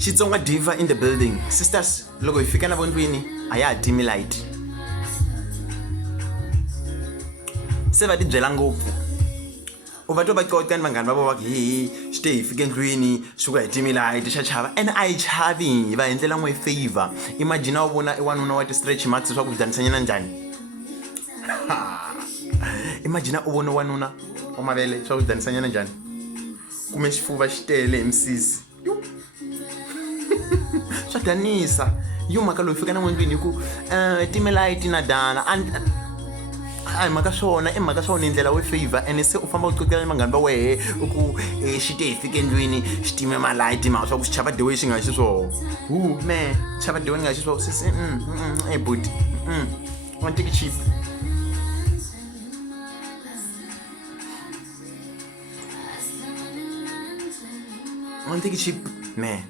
Xitsonga diva in the building. Sisters, loko hi fika na vondlwini a ya ha timi light. Se va ti byela ngopfu. U va twa va qoqa ni vanghana va vo va ku hi xi te hi fike ndlwini suka hi timi light xa chava and a yi chavi va endlela n'we favor. Imagine u vona i wanuna wa ti-stretch marks swa ku dzanisanyana njhani. Imagine u vona wanuna wa mavele swa ku dzanisanyana njhani. Kume xifuva xi tele hi misisi. Swa danisa yo mhaka loyi fika na n'wendlwini hi ku timelight na dana a hi mhaka swona i mhaka swona hi ndlela we favor and se u famba u qoqela ni vanghana va wehe u ku xi te hi fike endlwini xi time malight mhaka swa ku xi chava dewe xi nga xi swoho me chava dewe ni nga xi swoho sisi hey budi wanna take it cheap. Wanna take it cheap man.